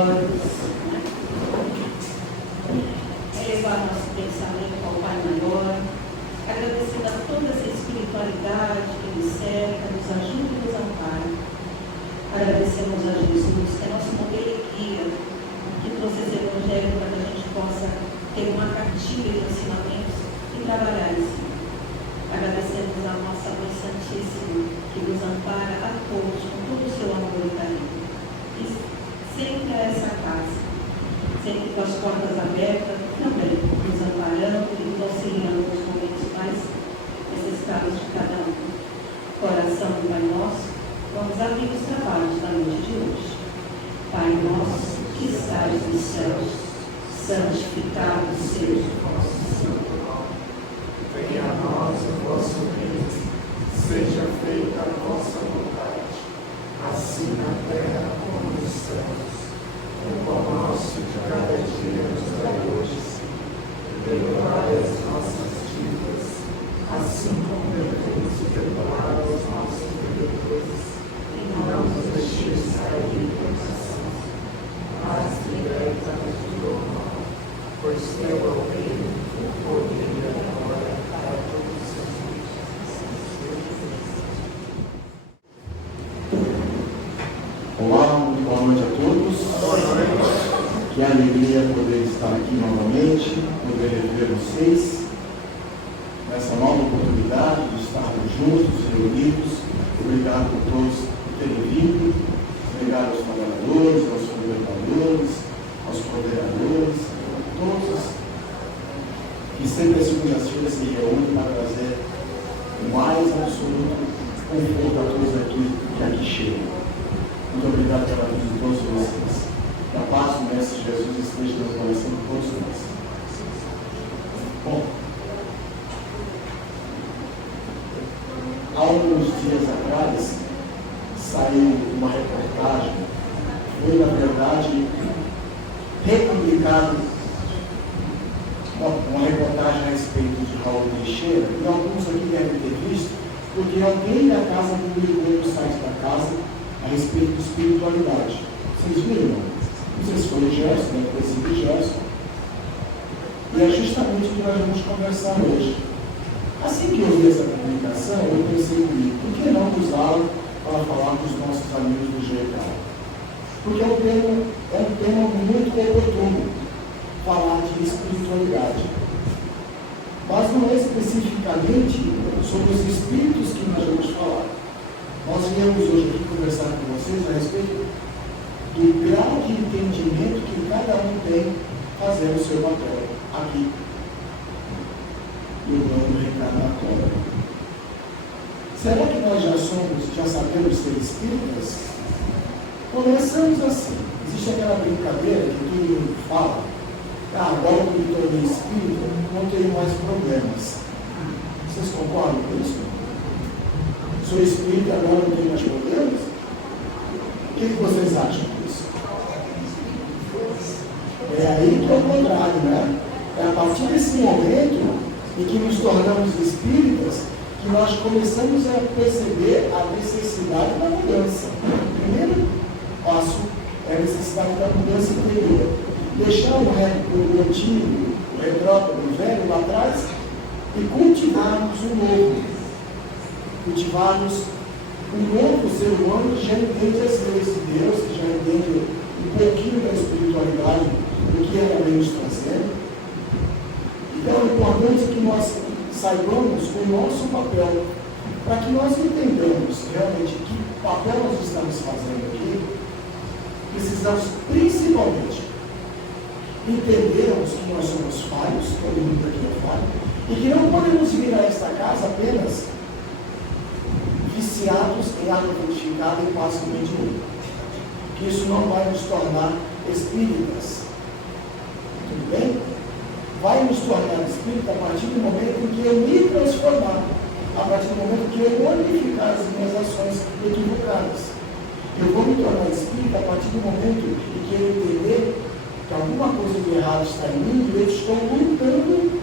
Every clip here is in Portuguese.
olhos, né? Elevar nosso pensamento ao Pai Maior, agradecendo a toda essa espiritualidade que nos cerca, nos ajuda e nos ampara. Agradecemos a Jesus, que é nosso modelo e guia, que trouxe esse Evangelho para que a gente possa ter uma cartilha de ensinamentos e trabalhar em si. Agradecemos a nossa Mãe Santíssima, que nos ampara a todos com todo o seu amor e carinho. E sempre a essa casa, sempre com as portas abertas, também nos amparando e nos auxiliando nos momentos mais necessitados de cada um. Coração do Pai Nosso, vamos abrir os trabalhos da noite de hoje. Pai nosso, que estás nos céus, santificado seja o vosso santo nome. Venha a nós o vosso reino, seja feita a vossa vontade, assim na terra como nos céus. O pão nosso de cada dia nos dai hoje, perdoai as nossas dívidas, assim como devemos perdoar aos nossos devedores, e não nos deixeis cair em tentação, mas liberta-nos do mal, pois teu é o reino, o poder e a glória para todos os dias. Olá, muito boa noite a todos. Boa noite. Que alegria poder estar aqui novamente, poder rever vocês nessa nova oportunidade de estarmos juntos, reunidos. Obrigado por todos por terem vindo. Obrigado aos trabalhadores, aos frequentadores, aos coordenadores, a todos que sempre às segundas-feiras se reúnem para trazer o mais absoluto conforto a todos aqui que aqui chegam. Muito obrigado pela vida de todos vocês. Que a paz do Mestre Jesus esteja no coração de todos nós. Bom, há alguns dias atrás saiu uma reportagem, foi na verdade republicado uma reportagem a respeito de Raul Teixeira, e alguns aqui devem ter visto, porque alguém da casa publicou no site da casa a respeito de espiritualidade. Vocês viram? Não sei se foi o Gerson, deve ter sido o Gerson. E é justamente o que nós vamos conversar hoje. Assim que eu vi essa publicação, eu pensei comigo, por que não usá-la para falar com os nossos amigos do GECAL? Porque é um tema muito oportuno falar de espiritualidade. Mas não é especificamente sobre os espíritos que nós vamos falar. Nós viemos hoje aqui conversar com vocês a respeito do grau de entendimento que cada um tem fazendo o seu papel aqui no plano reencarnatório. Será que nós já sabemos ser espíritas? Começamos assim. Existe aquela brincadeira que todo mundo fala: agora que eu me tornei espírita, não tenho mais problemas. Vocês concordam com isso? Sou espírita, agora não tenho mais problemas? O que vocês acham disso? É aí que é o contrário, né? É a partir desse momento em que nos tornamos espíritas que nós começamos a perceber a necessidade da mudança. O primeiro passo é a necessidade da mudança interior. Deixar o antigo, o retrógrado, o velho lá atrás e cultivarmos o novo. Cultivarmos um novo ser humano que já entende as leis de Deus, que já entende um pouquinho da espiritualidade, do que ela vem nos trazendo. Então é importante que nós saibamos o nosso papel, para que nós entendamos realmente que papel nós estamos fazendo aqui. Precisamos principalmente entendermos que nós somos falhos, todo mundo aqui é falho, e que não podemos vir a esta casa apenas viciados em água purificada e passo mediúnico. Que isso não vai nos tornar espíritas. Tudo bem? Vai nos tornar espírita a partir do momento em que eu me transformar, a partir do momento em que eu modificar as minhas ações equivocadas. Eu vou me tornar espírita a partir do momento em que eu entender que alguma coisa de errado está em mim e eu estou lutando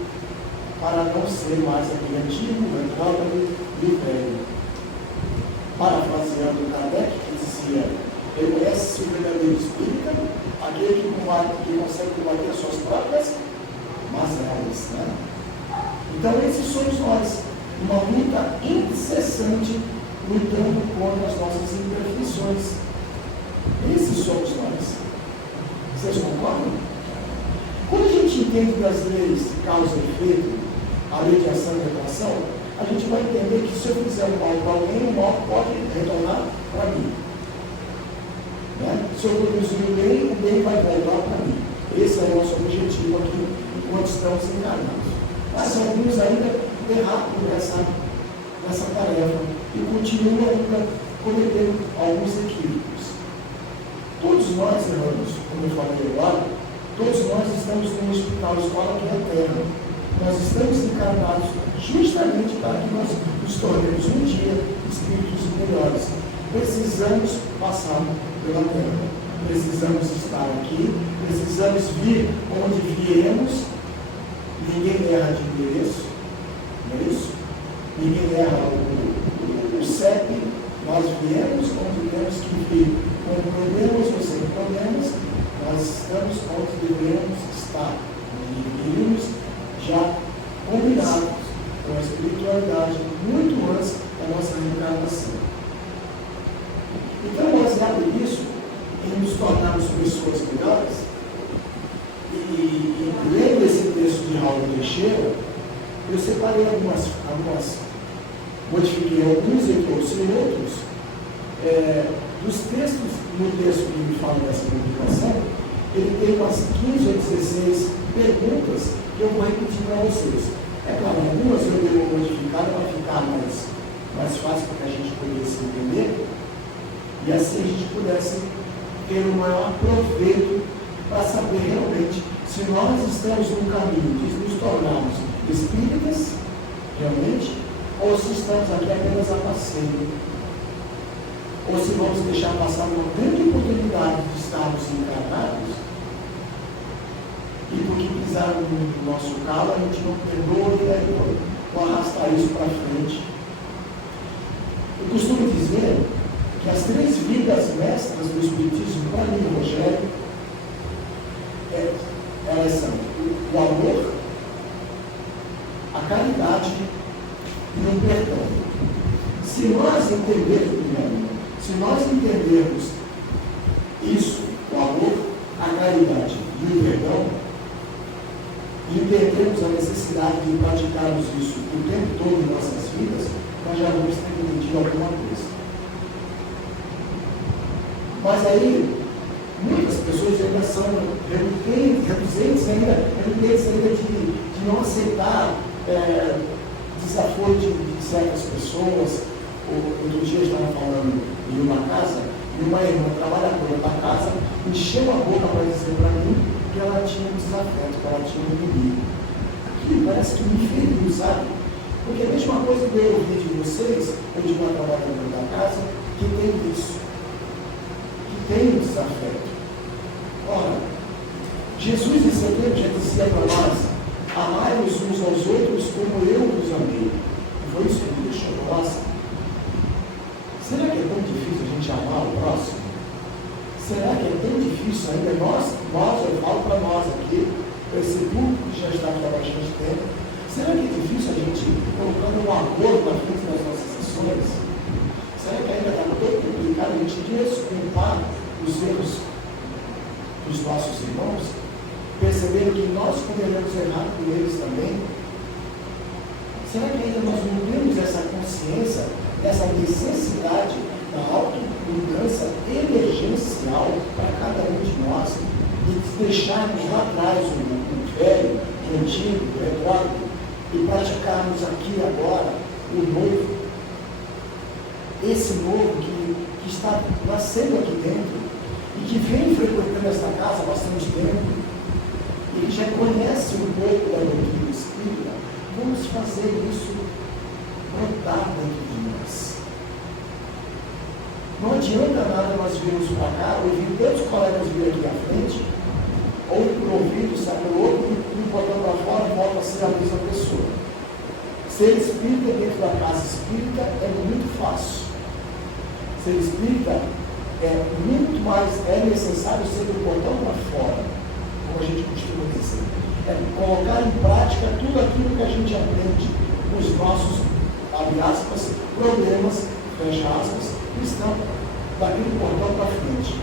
para não ser mais aquele antigo, retrógrado e velho. Parafraseando Kardec, que dizia: reconhece-se o verdadeiro espírita aquele que consegue combater as suas próprias mazelas, né? Então, esses somos nós, uma luta incessante, lutando contra as nossas imperfeições. Esses somos nós. Vocês concordam? Quando a gente entende das leis de causa e efeito, a lei de ação e reação, a gente vai entender que se eu fizer um mal para alguém, o mal pode retornar para mim. Né? Se eu produzir o bem vai voltar para mim. Esse é o nosso objetivo aqui, enquanto estamos encarnados. Mas alguns ainda erram nessa tarefa e continuam ainda cometendo alguns equívocos. Todos nós erramos, como eu falei agora, todos nós estamos no hospital escola que é a Terra. Nós estamos encarnados justamente para que nós nos tornemos um dia espíritos melhores. Precisamos passar pela Terra. Precisamos estar aqui, precisamos vir onde viemos. Ninguém erra de endereço, não é isso? Ninguém erra o CEP, nós viemos onde temos que vir. Com problemas ou sem problemas, nós estamos onde devemos estar. Onde deveríamos já combinados com a espiritualidade muito antes da nossa reencarnação. Então, baseado nisso, em nos tornarmos pessoas melhores, e lendo esse texto de Raul Teixeira, eu separei modifiquei alguns e trouxe outros. Dos textos, no texto que me fala dessa publicação, ele tem umas 15 ou 16 perguntas que eu vou repetir para vocês. É claro, algumas eu devo modificar para ficar mais fácil para que a gente pudesse entender e assim a gente pudesse ter um maior proveito para saber realmente se nós estamos no caminho de nos tornarmos espíritas, realmente, ou se estamos aqui apenas a passeio. Ou se vamos deixar passar uma grande oportunidade de estarmos encarnados e porque pisaram no nosso calo, a gente não perdoa e aí vou arrastar isso para frente. Eu costumo dizer que as 3 vidas mestras do Espiritismo, para mim, Rogério, elas são o amor, a caridade e o perdão. Se nós entendermos isso, o amor, a caridade e o perdão, e entendermos a necessidade de praticarmos isso o tempo todo em nossas vidas, nós já vamos ter entendido alguma coisa. Mas aí, muitas pessoas ainda são relutentes ainda de não aceitar desaforo de certas pessoas. Outro dia eu estava falando em uma casa, e uma irmã trabalhadora da casa encheu a boca para dizer para mim que ela tinha um desafeto, que ela tinha um inimigo. Aquilo parece que me feriu, sabe? Porque a mesma coisa que eu ouvi de vocês, ou de uma trabalhadora da casa, que tem isso, que tem um desafeto. Ora, Jesus em seu tempo já dizia para nós: amai-vos uns aos outros como eu vos amei. Foi isso que ele deixou para nós. Será que é tão difícil a gente amar o próximo? Será que é tão difícil ainda nós, eu falo para nós aqui, esse público que já está aqui há bastante tempo, será que é difícil a gente colocando um amor na frente das nossas sessões? Será que ainda está todo complicado a gente desculpar os erros dos nossos irmãos, percebendo que nós poderemos errar com eles também? Será que ainda nós não temos essa consciência, essa necessidade da automudança emergencial para cada um de nós e deixarmos lá atrás o velho, o antigo, o retrógrado e praticarmos aqui e agora o novo? Esse novo que está nascendo aqui dentro e que vem frequentando esta casa há bastante tempo e que já conhece um pouco da doutrina espírita. Vamos fazer isso brotar dentro de nós. Não adianta nada nós virmos para cá, ouvir tantos colegas vir aqui à frente, ou por ouvido, sai pelo outro, e botando para fora, volta a ser a mesma pessoa. Ser espírita dentro da casa espírita é muito fácil. Ser espírita muito mais necessário ser do portão para fora, como a gente costuma dizer. É colocar em prática tudo aquilo que a gente aprende com os nossos, abre aspas, problemas, fecha aspas, cristãos, daquele portão para frente.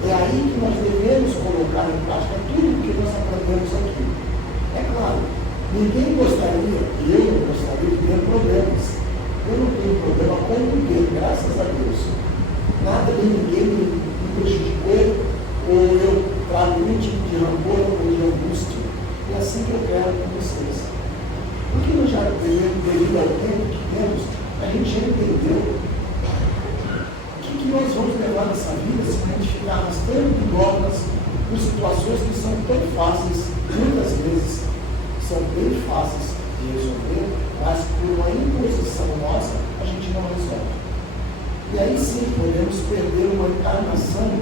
É aí que nós devemos colocar em prática tudo o que nós aprendemos aqui. É claro, ninguém gostaria, e eu não gostaria de ter problemas. Eu não tenho problema com ninguém, graças a Deus. Nada de ninguém me prejudicou, ou eu trago nenhum tipo de rancor ou de angústia. É assim que eu quero com vocês. Porque nós já, devido ao tempo que temos, a gente já entendeu o que nós vamos levar nessa vida se a gente ficar arrastando bigornas por situações que são tão fáceis, muitas vezes são bem fáceis de resolver, mas por uma imposição nossa, a gente não resolve. E aí sim podemos perder uma encarnação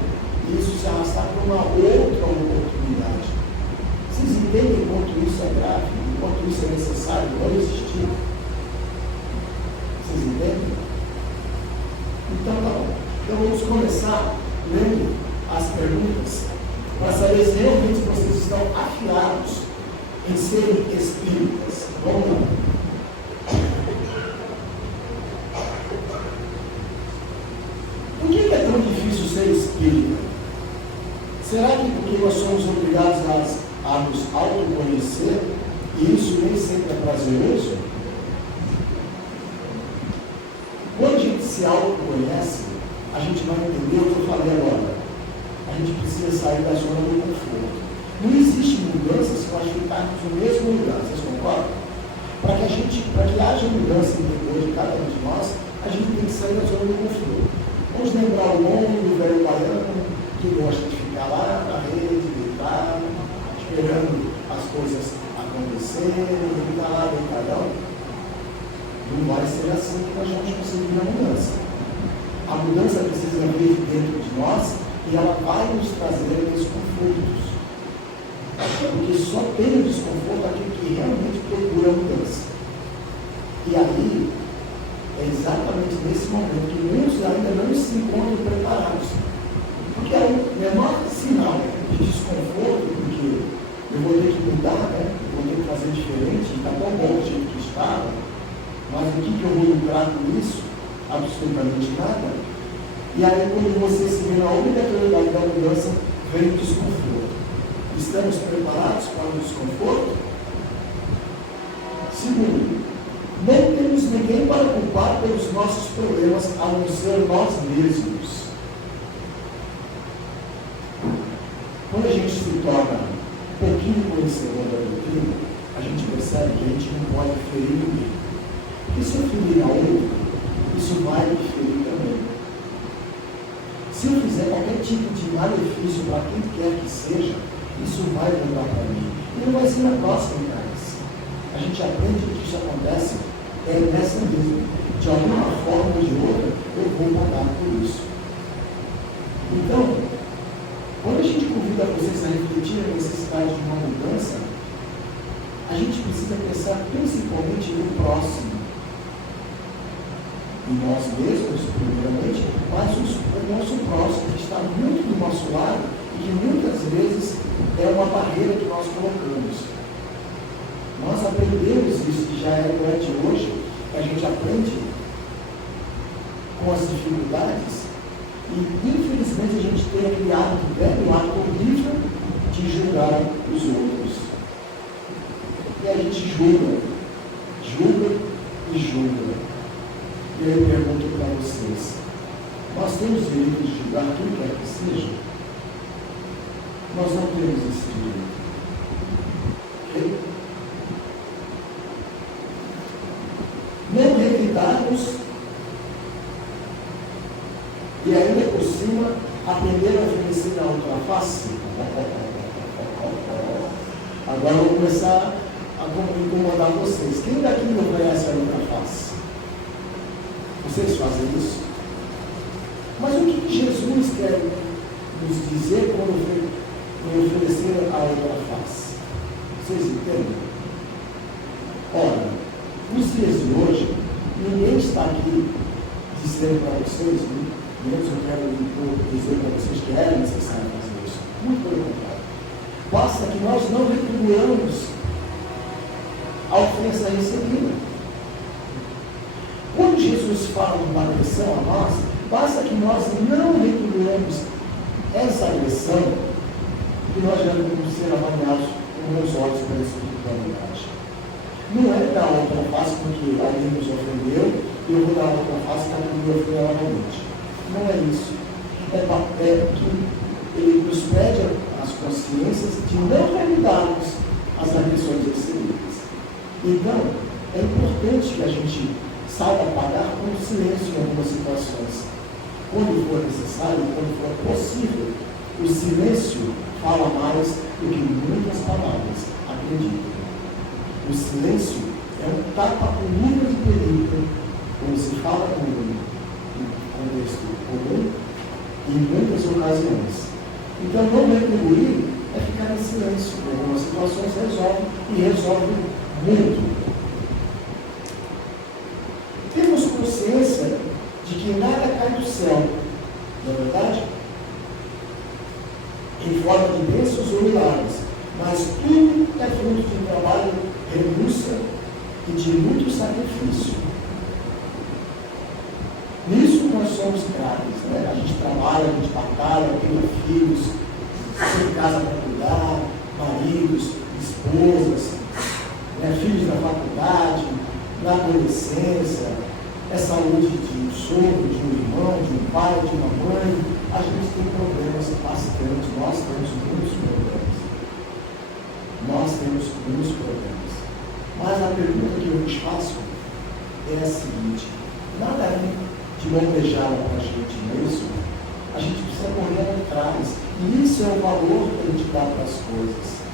e isso se arrastar para uma outra oportunidade. Vocês entendem quanto isso é grave, quanto isso é necessário não existir? Vocês entendem? Então tá bom. Então vamos começar lendo as perguntas para saber se realmente vocês estão afiados em serem espíritas. Vamos lá. Por que é tão difícil ser espírita? Será que porque nós somos obrigados a nos autoconhecer e isso nem sempre é prazeroso? Quando a gente se autoconhece, a gente vai entender o que eu falei agora. A gente precisa sair da zona do conforto. Não existe mudança se nós ficarmos no mesmo lugar, vocês concordam? Para que haja mudança interior de cada um de nós, a gente tem que sair da zona do conforto. Vamos lembrar o nome do velho baiano que gosta de ficar lá na rede, deitado, esperando as coisas acontecerem, ele está lá deitadão. Não vai ser assim que nós vamos conseguir a mudança. A mudança precisa vir dentro de nós e ela vai nos trazer desconfortos. Porque só tem o desconforto aquele que realmente procura a mudança. E aí, é exatamente nesse momento que muitos ainda não se encontram preparados. Porque é o menor sinal de desconforto, porque eu vou ter que mudar, né? Eu vou ter que fazer diferente, está tão bom do jeito que estava, mas o que eu vou lucrar com isso? Absolutamente nada. E aí, quando você se vê na obrigatoriedade da mudança, vem o desconforto. Estamos preparados para o desconforto? Segundo, não temos ninguém para culpar pelos nossos problemas, a não ser nós mesmos. Quando a gente se torna um pouquinho conhecedor da doutrina, a gente percebe que a gente não pode ferir ninguém. Porque se eu ferir a outro, isso vai me ferir também. Se eu fizer qualquer tipo de malefício para quem quer que seja, isso vai voltar para mim. E não vai ser na próxima vez. A gente aprende que isso acontece nessa mesma. De alguma forma ou de outra, eu vou pagar por isso. Então, quando a gente convida vocês a refletir a necessidade de uma mudança, a gente precisa pensar principalmente no próximo. Em nós mesmos, primeiramente, mas o nosso próximo, que está muito do nosso lado e que muitas vezes é uma barreira que nós colocamos. Nós aprendemos isso, que já é durante hoje, a gente aprende com as dificuldades e, infelizmente, a gente tem aquele hábito velho, hábito horrível de julgar os outros. E a gente julga e julga. E aí eu pergunto para vocês, nós temos direito de julgar quem quer que seja? Nós não temos esse direito. Okay? Não revidarmos e ainda por cima aprender a oferecer na outra face. Agora eu vou começar a incomodar vocês. Quem daqui me oferece a outra face? Vocês fazem isso? Mas o que Jesus quer nos dizer quando oferecer a outra face? Vocês entendem? Ora, nos dias de hoje, ninguém está aqui dizendo para vocês, Menos eu quero dizer para vocês que é necessário fazer isso. Muito pelo contrário. Basta que nós não retribuamos a ofensa recebida. Quando Jesus fala de uma agressão a nós, basta que nós não retribuamos essa agressão, que nós já devemos ser avaliados com os olhos pela espiritualidade. Não é dar outra face porque alguém nos ofendeu e eu vou dar outra face para que me ofenda novamente. Não é isso. É que ele nos pede as consciências de não revidarmos as agressões recebidas. Então, é importante que a gente saiba pagar com silêncio em algumas situações. Quando for necessário, quando for possível, o silêncio fala mais do que muitas palavras. Acreditem. O silêncio é um tapa-comida de perigo, como se fala comigo, em contexto comum, em muitas ocasiões. Então, não retribuir é ficar em silêncio. Em algumas situações resolve, e resolve muito. Temos consciência de que nada cai do céu, não é verdade? Em forma de bênçãos ou milagres, mas tudo é fruto de um trabalho, renúncia e de muito sacrifício. Nisso nós somos craques, né? A gente trabalha, a gente batalha, cria filhos, sem casa para cuidar, maridos, esposas, né? Filhos na faculdade, na adolescência, é saúde de um sogro, de um irmão, de um pai, de uma mãe. A gente tem problemas bastante, nós temos muitos problemas. Nós temos muitos problemas. Mas a pergunta que eu te faço é a seguinte: nada de mão beijada para a gente, não é isso? A gente precisa correr atrás. E isso é o valor que a gente dá para as coisas.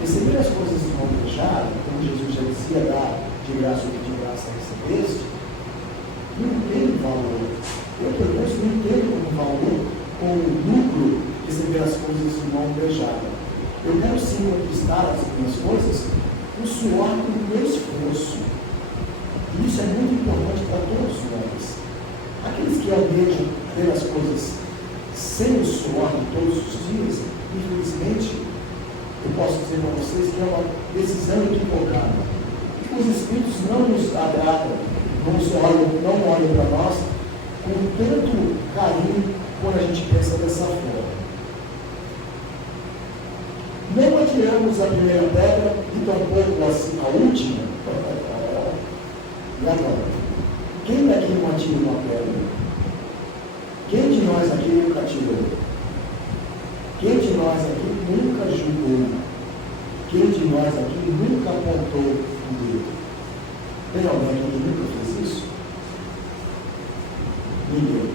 Receber as coisas de mão beijada, como Jesus já dizia, dar de graça o que de graça recebeste, não tem valor. Eu, pelo menos, não entendo como valor, como lucro, receber as coisas de mão beijada. Eu quero sim conquistar as minhas coisas no suor do meu esforço. E isso é muito importante para todos nós. Aqueles que almejam ter as coisas sem o suor de todos os dias, infelizmente, eu posso dizer para vocês que é uma decisão equivocada. Os Espíritos não nos agradam, não olham para nós com tanto carinho quando a gente pensa dessa forma. Não atiramos a primeira pedra e tampouco assim a última. E agora? Quem daqui não atira uma pedra? Quem de nós aqui nunca atirou? Quem de nós aqui nunca julgou? Quem de nós aqui nunca apontou o dedo? Tem alguém aqui que nunca fez isso? Ninguém.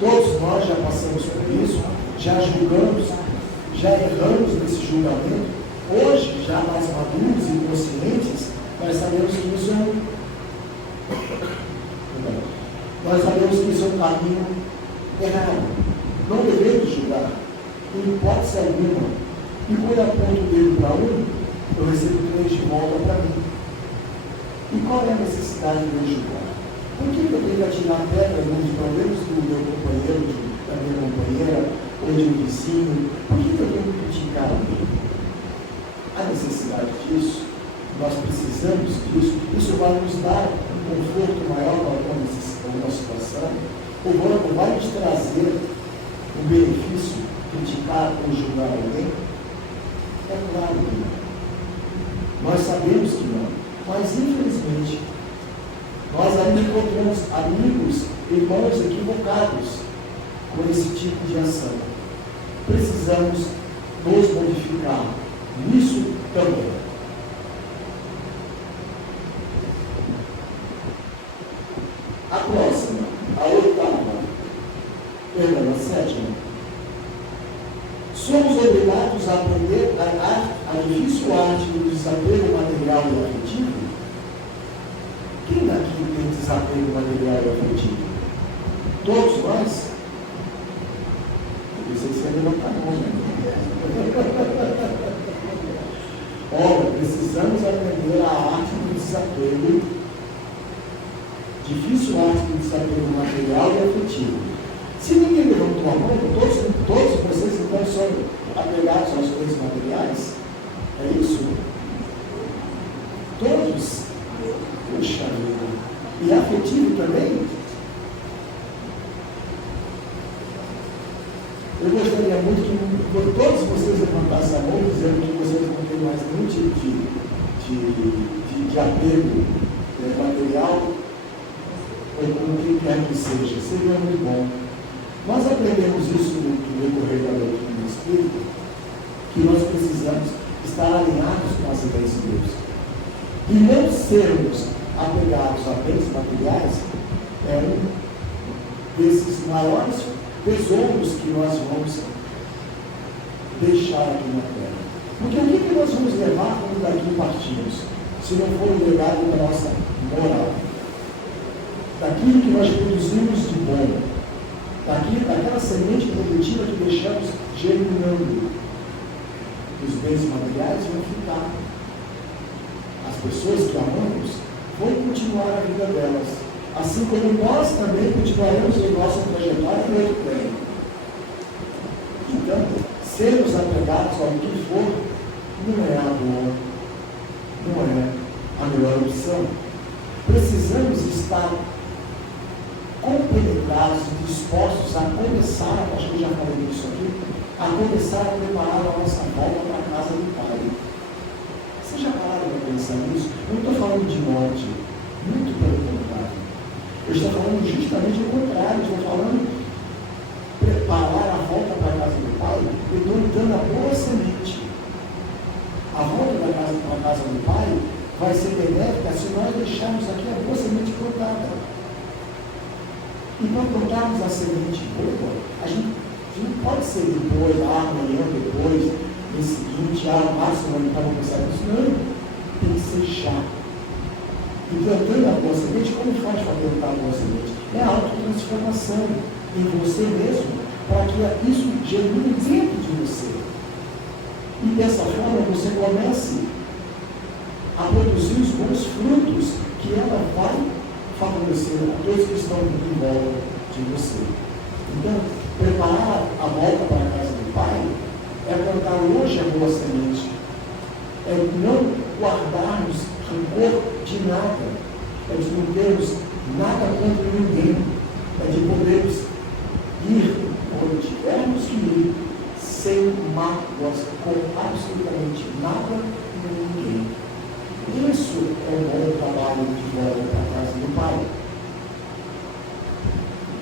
Todos nós já passamos por isso, já julgamos, já erramos nesse julgamento. Hoje, já mais maduros e conscientes, nós sabemos que isso é um caminho errado. Não devemos julgar, em hipótese alguma. E quando aponto o dedo para um, eu recebo 3 de volta para mim. E qual é a necessidade de eu julgar? Por que eu tenho que atirar pedra nos problemas do meu companheiro, da minha companheira, ou de um vizinho? Por que eu tenho que criticar alguém? A necessidade disso, nós precisamos disso, isso vai nos dar um conforto maior para uma situação, ou vai nos trazer um benefício, criticar ou julgar alguém? É claro que não. Nós sabemos que não, mas infelizmente nós ainda encontramos amigos, irmãos equivocados com esse tipo de ação. Precisamos nos modificar nisso também. A próxima, a 8ª, perdão, a 7ª. Somos obrigados a aprender a difícil arte do desapego material e afetivo. Quem daqui tem desapego material e afetivo? Todos nós? Eu pensei que você ia levantar a mão, né? Olha, precisamos aprender a arte do desapego Difícil arte de desapego material e afetivo. Se ninguém levantou a mão, todos vocês então são apegados aos coisas materiais? É isso? Todos? Puxa vida. E afetivo também? Eu gostaria muito que todos vocês levantassem a mão dizendo que vocês não têm mais nenhum tipo de apego material ou com quem quer que seja. Seria muito bom. Nós aprendemos isso no decorrer da doutrina do Espírito, que nós precisamos estar alinhados com as ideias de Deus. E não sermos apegados a bens materiais é um desses maiores tesouros que nós vamos deixar aqui na Terra. Porque o que nós vamos levar quando daqui partimos? Se não for o legado da nossa moral, daquilo que nós produzimos de bom, daquela semente produtiva que deixamos germinando. Os bens materiais vão ficar. As pessoas que amamos vão continuar a vida delas. Assim como nós também continuaremos em nossa trajetória no outro plano. Então, sermos apegados ao que for não é a boa, não é a melhor opção. Precisamos estar compenetrados e dispostos a começar, acho que eu já falei disso aqui, a começar a preparar a nossa volta para a casa do Pai. Vocês já pararam para pensar nisso? Eu não estou falando de morte, muito pelo contrário. Eu estou falando justamente o contrário, estou falando preparar a volta para a casa do Pai, plantando a boa semente. A volta para a casa do Pai vai ser benéfica se nós deixarmos aqui a boa semente plantada. E quando plantarmos a semente boa, a gente não pode ser depois, amanhã, depois, no seguinte, máximo, não estava pensando nisso, não. Tem que ser já. E plantando a boa semente, como faz para plantar a boa semente? É a autotransformação em você mesmo, para que isso germine dentro de você. E dessa forma você comece a produzir os bons frutos que ela vai favorecer a todos que estão em volta de você. Então, preparar a volta para a casa do Pai é plantar hoje a boa semente. É não guardarmos rancor de nada. É de não termos nada contra ninguém. É de podermos ir onde tivermos que ir, sem mágoas, com absolutamente nada e ninguém. Isso é um bom trabalho de volta para a casa do Pai.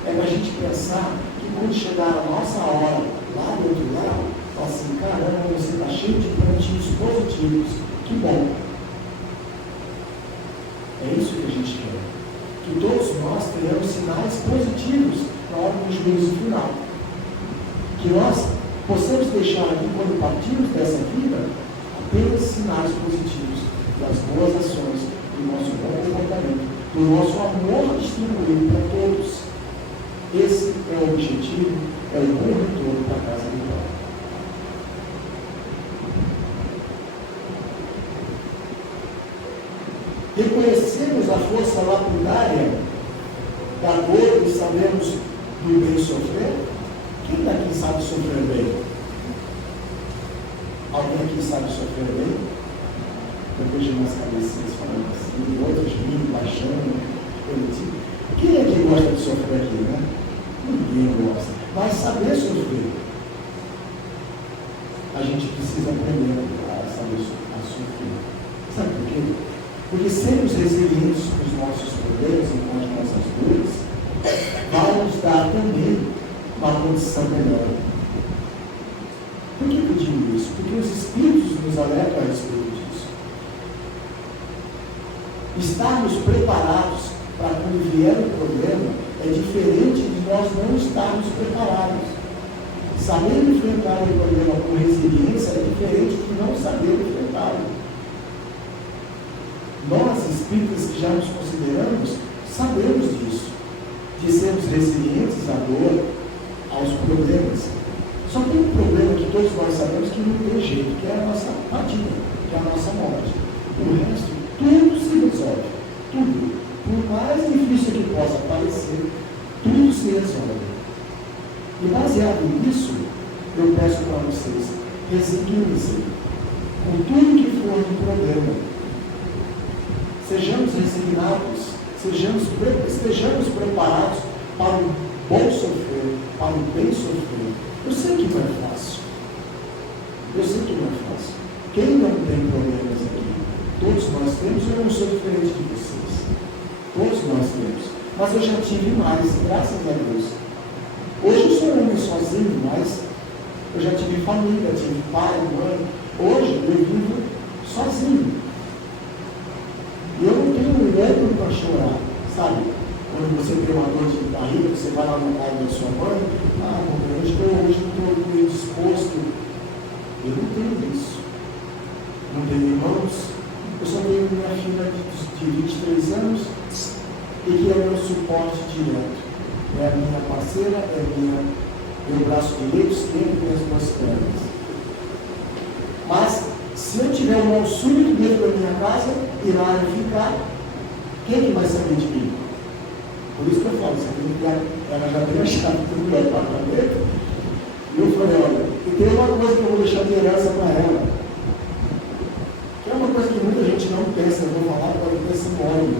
É para a gente pensar que quando chegar a nossa hora, lá do outro lado, assim, caramba, você está cheio de pontinhos positivos. Que bom. É isso que a gente quer. Que todos nós tenhamos sinais positivos na hora do juízo final. Que nós possamos deixar aqui, quando partirmos dessa vida, apenas sinais positivos das boas ações, do nosso bom comportamento, do nosso amor distribuído para todos. Esse é o objetivo, é o bom retorno para a casa do Pai. Reconhecemos a força lapidária da dor e sabemos do bem sofrer. Quem daqui sabe sofrer bem? Alguém aqui sabe sofrer bem? Eu vejo umas cabecinhas falando assim, outros rindo, baixando, coisa. Quem é que gosta de sofrer aqui, né? Ninguém gosta. Mas saber sofrer, a gente precisa aprender a saber a sofrer. Sabe por quê? Porque sermos resilientes com os nossos problemas e com as nossas dores vai nos dar também uma condição melhor. Por que eu digo isso? Porque os Espíritos nos alertam a respeito disso. Estarmos preparados para quando vier o problema é diferente de nós não estarmos preparados. Saber enfrentar o problema com resiliência é diferente de não saber enfrentá-lo. Nós, espíritas que já nos consideramos, sabemos disso, de sermos resilientes à dor, aos problemas. Só tem um problema que todos nós sabemos que não tem jeito, que é a nossa partida, que é a nossa morte. O resto, tudo se resolve. Tudo. Por mais difícil que baseado nisso, eu peço para vocês, resignem-se com tudo que for um problema. Sejamos resignados, estejamos preparados para o bom sofrer, para o bem sofrer. Eu sei que não é fácil. Eu sei que não é fácil. Quem não tem problemas aqui? Todos nós temos, eu não sou diferente de vocês. Todos nós temos. Mas eu já tive mais, graças a Deus. Hoje eu sou um homem sozinho, mas eu já tive família, tive pai, mãe. Hoje eu vivo sozinho. E eu não tenho um ombro para chorar, sabe? Quando você tem uma dor de barriga, você vai lá no pai da sua mãe, hoje não estou meio disposto. Eu não tenho isso. Não tenho irmãos. Eu só tenho minha filha de 23 anos e que é o meu suporte direto. É a minha parceira, é meu braço direito, esquerdo e as duas pernas. Mas, se eu tiver um mal súbito dentro da minha casa e lá eu ficar, quem que vai saber de mim? Por isso que eu falo, ela já tem a chave do meu apartamento. E eu falei, olha, e tem uma coisa que eu vou deixar de herança para ela. Que é uma coisa que muita gente não pensa, eu vou falar, pode ter esse nome,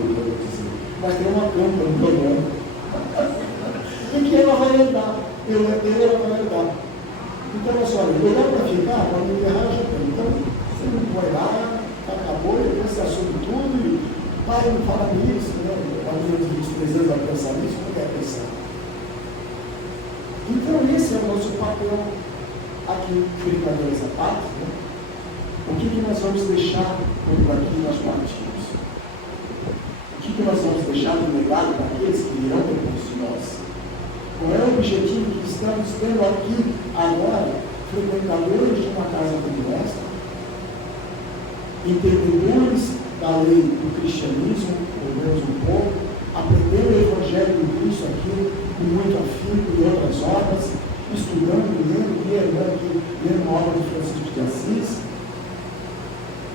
mas tem uma planta no programa. E que ela vai herdar. Eu herdei, ela vai herdar. Então, olha só, eu não para ficar, para me enterrar, já tem. Então, você não põe lá, acabou, depois você assume tudo e pai não fala nisso, né? A menina de 23 anos vai pensar nisso, não quer pensar. Então, esse é o nosso papel aqui, brincadeiras à parte, né? O que nós vamos deixar por aqui nós partimos? O que nós vamos deixar de legado daqueles que virão depois de nós? Qual é o objetivo que estamos tendo aqui agora, frequentadores de uma casa como esta, entendedores da lei do cristianismo, pelo menos um pouco, aprendendo o Evangelho do Cristo aqui, com muito afinco e outras obras, estudando, lendo a obra de Francisco de Assis,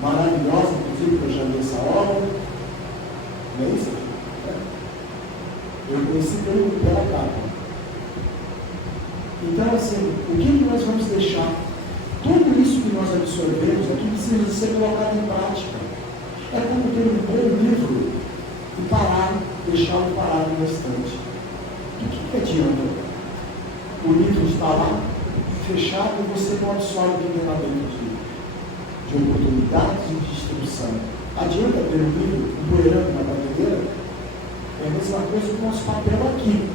maravilhosa, inclusive, que eu já li essa obra. Não é isso? Eu conheci pela capa. Então, assim, o que nós vamos deixar? Tudo isso que nós absorvemos aqui precisa ser colocado em prática. É como ter um bom livro e deixá-lo parado no estante. Do que adianta? O livro está lá, fechado, e você não absorve o treinamento de oportunidades e de instrução. Adianta ter um livro empoeirando na prateleira? É a mesma coisa que o nosso papel aqui.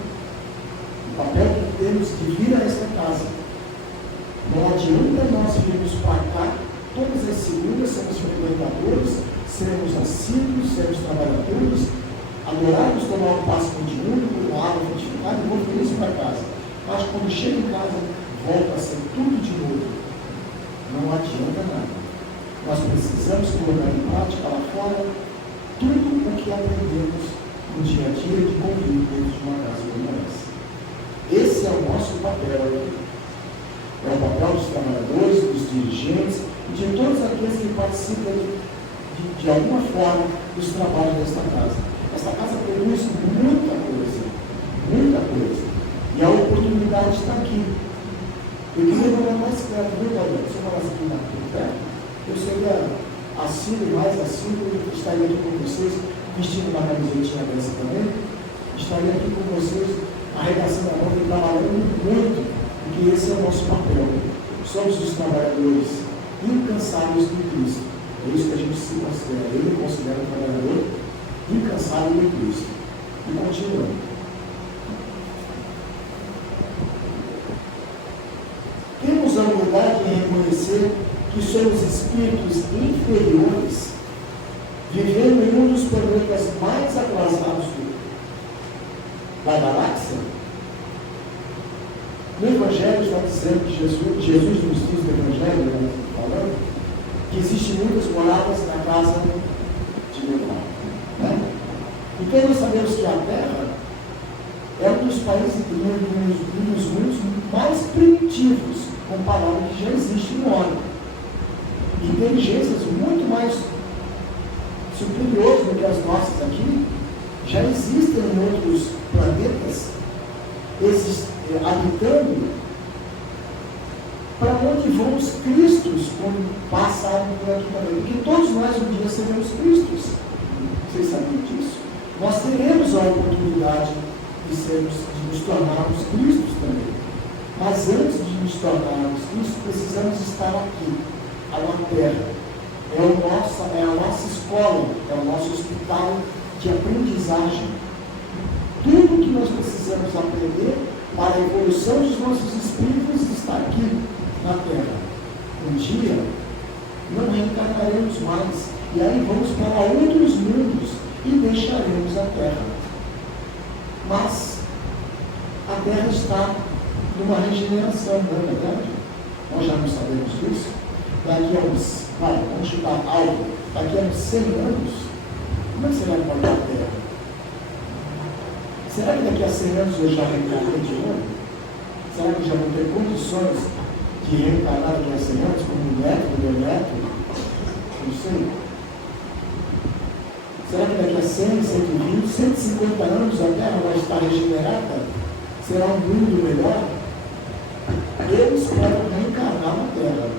O papel que temos que vir a esta casa. Não adianta nós virmos para cá, todas as segundas, sermos frequentadores, sermos assíduos, sermos trabalhadores, adorarmos tomar um passo de único, uma água fortificada e vou feliz para casa. Mas quando chega em casa, volta a ser tudo de novo. Não adianta nada. Nós precisamos colocar em prática lá fora tudo o que aprendemos no dia a dia de convívio dentro de uma casa como essa. Esse é o nosso papel. É o papel dos trabalhadores, dos dirigentes e de todos aqueles que participam de alguma forma dos trabalhos desta casa. Esta casa produz muita coisa. Muita coisa. E a oportunidade está aqui. Eu queria morar mais perto, viu, Gabriel? Se eu morasse aqui perto, eu seria assíduo, mais assíduo, estaria aqui com vocês, vestindo uma camisetinha dessa também, estaria aqui com vocês, arregaçando a mão e trabalhando muito, porque esse é o nosso papel. Somos os trabalhadores incansáveis do Cristo. É isso que a gente se considera. Eu me considero um trabalhador incansável do Cristo. E continuando. Temos a humildade em reconhecer que somos espíritos inferiores, vivendo em um dos planetas mais atrasados da galáxia. No Evangelho está dizendo que Jesus nos diz no Evangelho, falando, que existem muitas moradas na casa de meu Pai. Né? Então nós sabemos que a Terra é um dos países, um dos mundos mais primitivos, comparado ao que já existe no homem. Inteligências muito mais superiores do que as nossas aqui já existem em outros planetas, habitando para onde vão os Cristos quando passarem por aqui também. Porque todos nós um dia seremos Cristos. Vocês sabiam disso? Nós teremos a oportunidade de nos tornarmos Cristos também. Mas antes de nos tornarmos Cristos, precisamos estar aqui, na terra. É a nossa escola, é o nosso hospital de aprendizagem. Tudo que nós precisamos aprender para a evolução dos nossos espíritos está aqui na terra. Um dia, não reencarnaremos mais. E aí vamos para outros mundos e deixaremos a terra. Mas a terra está numa regeneração, não é verdade? Nós já não sabemos disso. Daqui a uns, vamos chutar algo, daqui a uns 100 anos, como é que será que vai estar a terra? Será que daqui a 100 anos eu já reencarnei de novo? Será que já vou ter condições de reencarnar daqui a 100 anos, como um neto do meu neto? Não sei. Será que daqui a 100, 120, 150 anos a Terra vai estar regenerada? Será um mundo melhor? Eu espero reencarnar na Terra.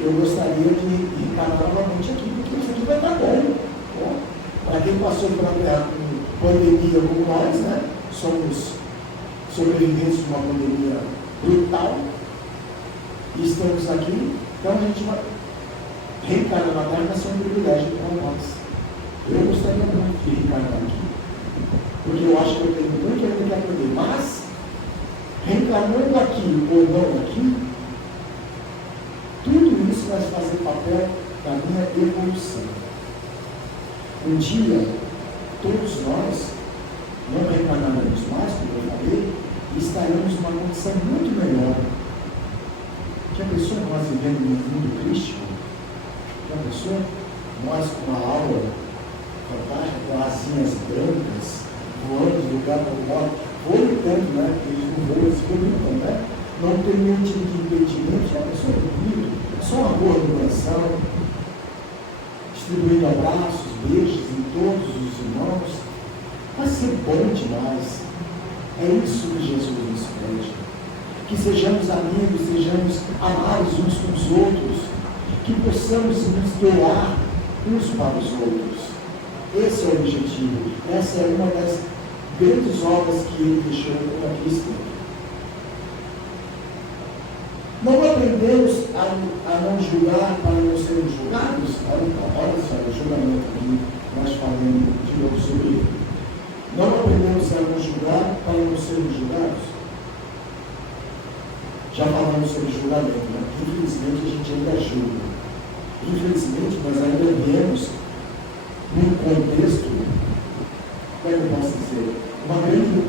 Eu gostaria de reencarnar novamente aqui, porque isso aqui vai estar bom. Para quem passou pela Terra com pandemia como nós, né? Somos sobreviventes de uma pandemia brutal e estamos aqui, então a gente vai reencarnar na Terra, vai ser um privilégio para nós. Eu gostaria muito de reencarnar aqui, porque eu acho que eu tenho muito ainda que aprender, mas reencarnando aqui ou não aqui, tudo isso vai fazer papel da minha evolução. Um dia, todos nós não reencarnaremos mais, como eu falei, e estaremos numa condição muito melhor. Já pensou nós vivendo num mundo crístico? Já pensou? Nós com uma aura fantástica, com asinhas brancas, voando de lugar para lugar, voando tanto, né? Porque eles não voam, eles voam, né? Não tem nenhum tipo de impedimento, já pensou bonito? Só uma boa vibração, distribuindo abraços, beijos em todos os irmãos. Vai ser bom demais. É isso que Jesus nos pede. Que sejamos amigos, sejamos amados uns com os outros, que possamos nos doar uns para os outros. Esse é o objetivo. Essa é uma das grandes obras que ele deixou como aqui escrito. Não aprendemos a não julgar para não sermos julgados? Olha só, o julgamento aqui, nós falamos de novo sobre ele. Não aprendemos a não julgar para não sermos julgados? Já falamos sobre julgamento, né? Infelizmente a gente ainda julga. Infelizmente nós ainda vemos num contexto, como eu posso dizer, uma grande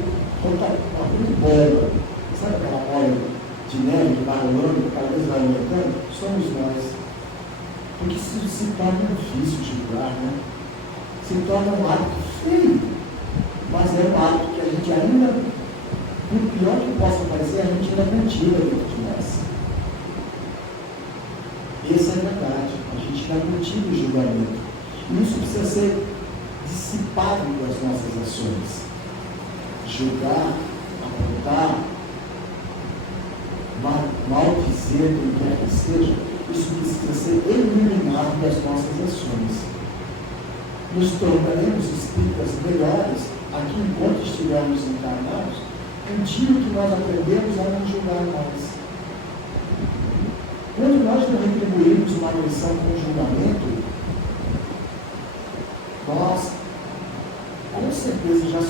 bola. Sabe aquela bola de neve que vai rolando, cada vez vai aumentando? Somos nós. Porque isso se torna difícil de julgar, né? Se torna um hábito feio. Mas é um hábito que a gente ainda, por pior que possa parecer, a gente ainda cultiva dentro de nós. Essa é a verdade. A gente ainda cultiva o julgamento. E isso precisa ser dissipado das nossas ações. Julgar, apontar, maldizer quem quer que seja, isso precisa ser eliminado das nossas ações. Nos tornaremos espíritas melhores aqui enquanto estivermos encarnados, um dia que nós aprendemos a não julgar mais. Quando nós não retribuímos uma agressão com julgamento, nós, com certeza, já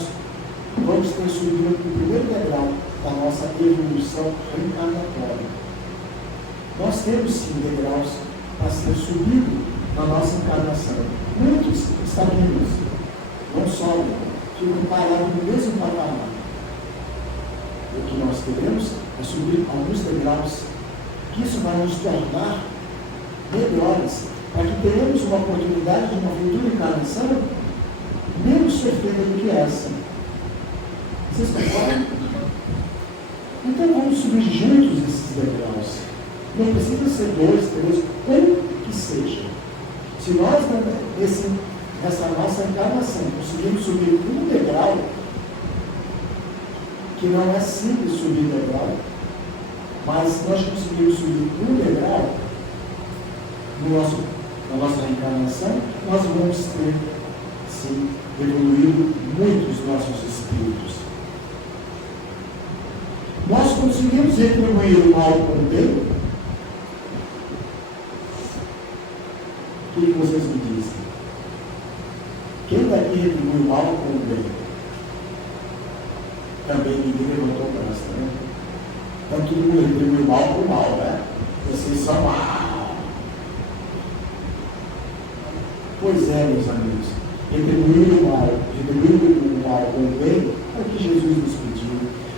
vamos ter subido o primeiro degrau da nossa evolução reencarnatória. Nós temos sim degraus para ser subido na nossa encarnação. Muitos estagnos, não sobem, ficam parados no mesmo patamar. O que nós queremos é subir alguns degraus, que isso vai nos tornar melhores, para que tenhamos uma oportunidade de uma futura encarnação menos sofrida do que essa. Vocês concordam? Então vamos subir juntos esses degraus. Não precisa ser 2, 3, um que seja. Se nós, nessa nossa encarnação, conseguimos subir um degrau, que não é simples subir degrau, Mas se nós conseguirmos subir um degrau na nossa reencarnação, nós vamos ter, sim, evoluído muito os nossos espíritos. Nós conseguimos retribuir o mal com o bem? O que vocês me dizem? Quem daqui retribui o mal com o bem? Também ninguém levantou o braço, né? Então todo mundo retribui o mal com o mal, né? Vocês são mal. Pois é, meus amigos. Retribuir o mal com o bem é o que Jesus nos pediu.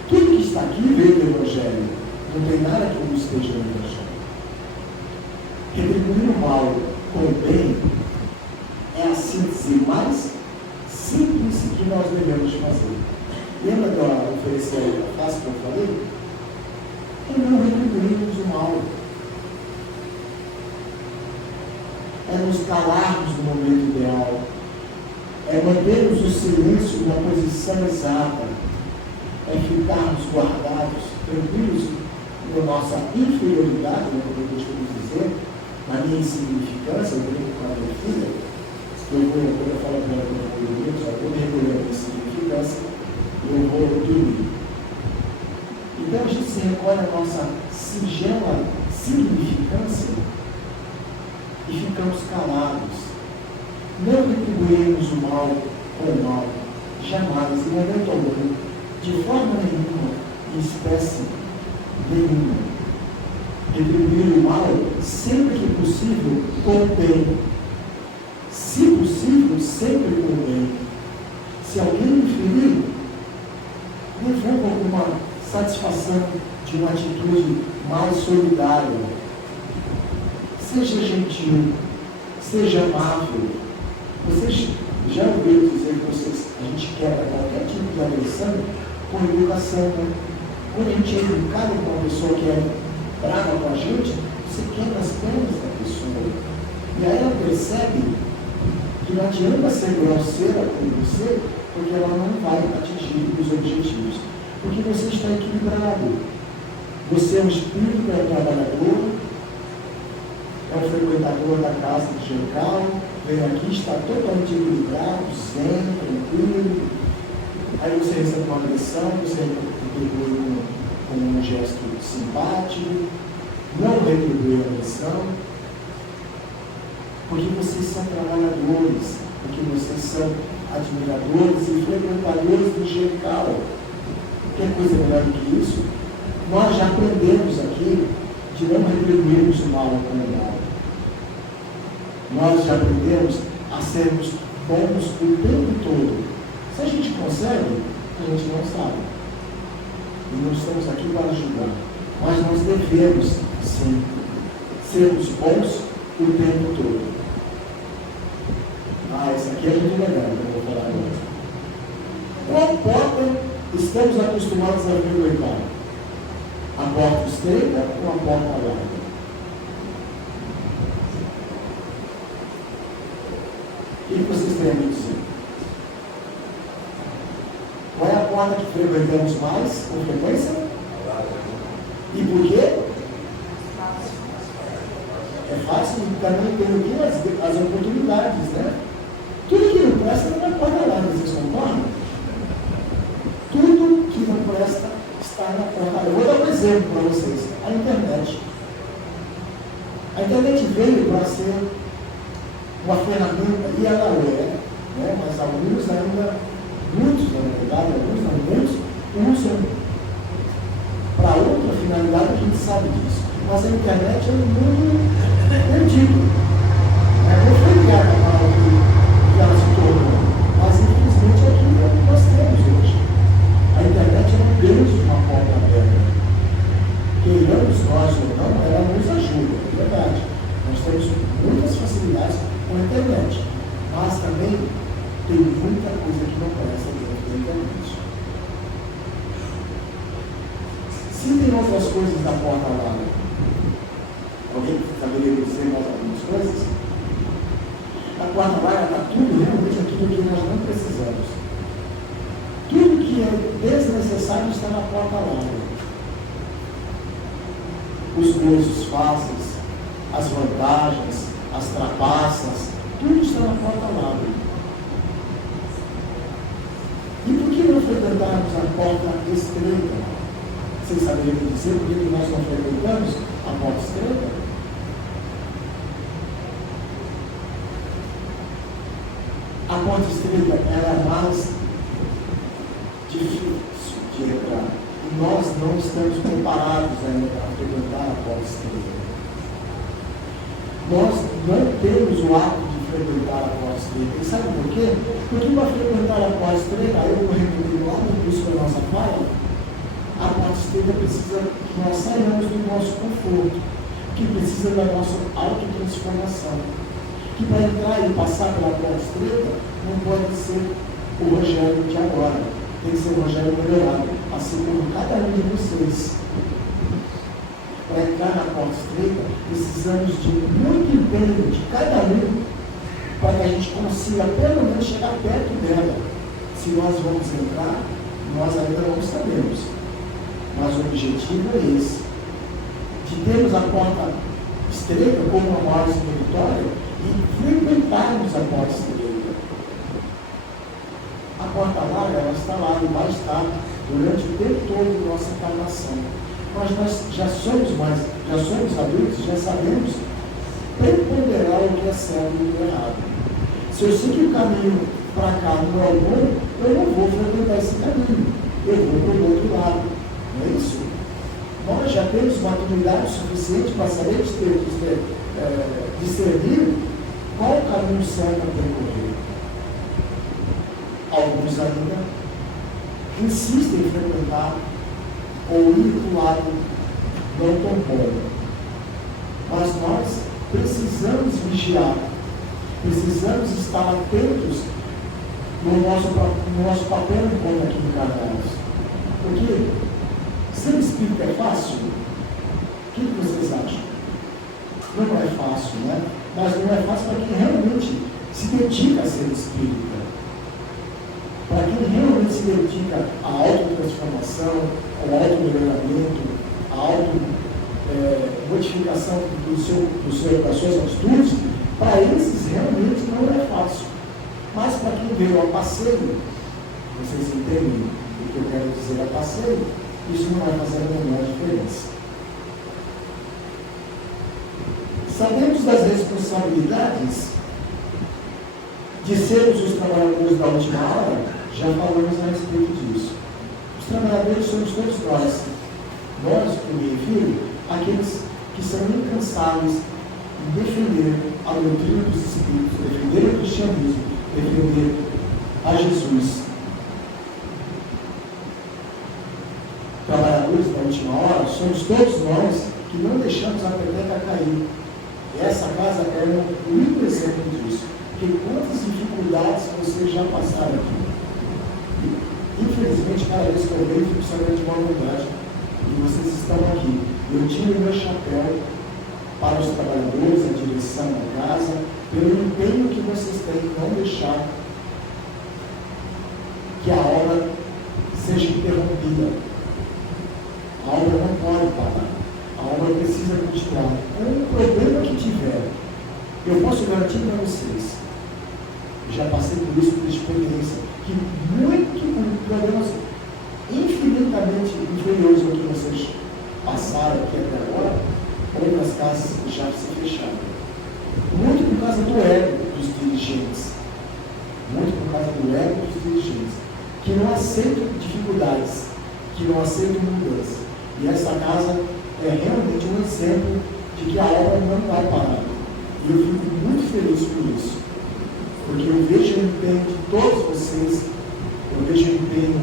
Tudo que está aqui veio do Evangelho. Não tem nada que não esteja no Evangelho. Retribuir o mal com o bem é a síntese mais simples que nós devemos fazer. Lembra da oferecer a frase que eu falei? É não retribuirmos o mal. É nos calarmos no momento ideal. É mantermos o silêncio na posição exata. É ficarmos guardados, tranquilos na nossa inferioridade, como eu costumo dizer, na minha insignificância. Eu brinco com a minha filha, quando eu falo para ela que eu vou dormir, só estou mergulhando em insignificância, eu vou dormir. Então a gente se recolhe a nossa singela significância e ficamos calados. Não retribuímos o mal com o mal, jamais, em momento algum, de forma nenhuma, em espécie nenhuma. Retribuir o mal, sempre que possível, com o bem. Se possível, sempre com o bem. Se alguém me ferir, devolva alguma satisfação de uma atitude mais solidária. Seja gentil, seja amável. Vocês já ouviram dizer que a gente quebra qualquer tipo de agressão com educação, né? Quando a gente é educado com uma pessoa que é brava com a gente, você quebra as pernas da pessoa. E aí ela percebe que não adianta ser grosseira com você, porque ela não vai atingir os objetivos. Porque você está equilibrado. Você é um espírito que é trabalhador, é um frequentador da casa de Jercal, vem aqui, está totalmente equilibrado, zen, tranquilo. Aí você recebe uma agressão, você retribui com um gesto simpático, não retribui a agressão, porque vocês são trabalhadores, porque vocês são admiradores e frequentadores do Jercal. Quer coisa melhor do que isso? Nós já aprendemos aqui de não retribuirmos o mal com o mal. Nós já aprendemos a sermos bons o tempo todo. Se a gente consegue, a gente não sabe. E não estamos aqui para julgar. Mas nós devemos, sim, sermos bons o tempo todo. Isso aqui é muito legal, que eu vou falar agora. Qual porta estamos acostumados a frequentar? A porta estreita ou a porta larga? O que vocês têm a me dizer? Qual é a porta que frequentamos mais, com frequência? E por quê? É fácil também ter aqui as oportunidades, né? Tudo que não presta não é porta larga, vocês concordam? Tudo que não presta está na porta larga. Eu vou dar um exemplo para vocês. A internet. A internet veio para ser uma ferramenta, e ela é, né? Mas alguns ainda, muitos na verdade, alguns não, muitos usam para outra finalidade, a gente sabe disso. Mas a internet é um mundo antigo. Não foi criada para o que ela se tornou, mas infelizmente é aquilo que nós temos hoje. A internet é um Deus, uma porta aberta. Queiramos nós ou não, ela nos ajuda, é verdade. Nós temos muitas facilidades com a internet, mas também tem muita coisa que não presta dentro da internet. Se tem outras coisas da porta larga, alguém saberia dizer mais algumas coisas? A porta larga está tudo realmente aquilo que nós não precisamos. Tudo que é desnecessário está na porta larga. os gozos fáceis, as vantagens, as trapaças, tudo está na porta lá. E por que não frequentarmos a porta estreita? Vocês saberiam me dizer por que nós não frequentamos a porta estreita? A porta estreita era mais difícil de entrar. E nós não estamos preparados ainda para frequentar a porta estreita. Nós não temos o hábito de frequentar a porta estreita. E sabe por quê? Porque para frequentar a porta estreita, aí eu vou repetir lá no início da nossa fala, a porta estreita precisa que nós saiamos do nosso conforto, que precisa da nossa autotransformação. Que para entrar e passar pela porta estreita, não pode ser o Rogério de agora, tem que ser o Rogério melhorado, assim como cada um de vocês. Para entrar na porta estreita, precisamos de muito empenho de cada um, para que a gente consiga pelo menos chegar perto dela. Se nós vamos entrar, nós ainda não sabemos. Mas o objetivo é esse, de termos a porta estreita como uma maior vitória e frequentarmos a porta estreita. A porta larga, ela está lá e vai estar durante o tempo todo da nossa encarnação. Mas nós já somos adultos, já sabemos preponderar o que é certo e o que é errado. Se eu sei que o caminho para cá não é bom, eu não vou frequentar esse caminho. Eu vou para o outro lado. Não é isso? Nós já temos maturidade suficiente para saber discernir qual o caminho certo a percorrer. Alguns ainda insistem em frequentar ou ir para o lado não tão bom. Mas nós precisamos vigiar, precisamos estar atentos no nosso papel enquanto aqui encarnados. Porque ser espírita é fácil? O que vocês acham? Não é fácil, né? Mas não é fácil para quem realmente se dedica a ser espírita. Para quem realmente se dedica à autotransformação, ao auto-melhoramento, à auto-modificação das suas atitudes, para esses realmente não é fácil. Mas para quem veio a passeio, vocês entendem o que eu quero dizer a passeio, isso não vai fazer a menor diferença. Sabemos das responsabilidades de sermos os trabalhadores da última hora. Já falamos a respeito disso. Os trabalhadores somos todos nós, como filho, aqueles que são incansáveis em defender a doutrina dos Espíritos, defender o cristianismo, defender a Jesus. Trabalhadores da última hora somos todos nós que não deixamos a peteca cair. E essa casa é um único exemplo disso. Porque quantas dificuldades vocês já passaram aqui. Infelizmente, cada vez que eu venho, fico sabendo de uma vontade. E vocês estão aqui. Eu tiro o meu chapéu para os trabalhadores, a direção da casa, pelo empenho que vocês têm em não deixar que a obra seja interrompida. A obra não pode parar. A obra precisa continuar. Com o problema que tiver, eu posso garantir para vocês, já passei por isso por experiência, que com problemas infinitamente inferiores ao que vocês passaram aqui até agora, outras casas já se fecharam. Muito por causa do ego dos dirigentes. Muito por causa do ego dos dirigentes. Que não aceitam dificuldades, que não aceitam mudança. E essa casa é realmente um exemplo de que a obra não vai parar. E eu fico muito feliz por isso. Porque eu vejo o empenho de todos vocês, eu vejo o empenho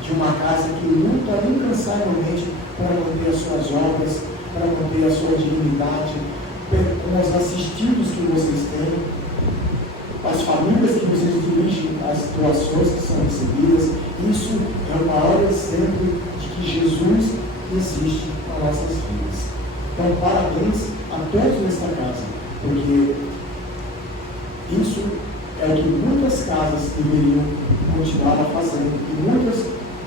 de uma casa que luta incansavelmente para manter as suas obras, para manter a sua dignidade, com os assistidos que vocês têm, as famílias que vocês dirigem, as situações que são recebidas. Isso é o maior exemplo de que Jesus existe nas nossas vidas. Então, parabéns a todos nesta casa, porque isso é o que muitas casas deveriam continuar fazendo, e muitas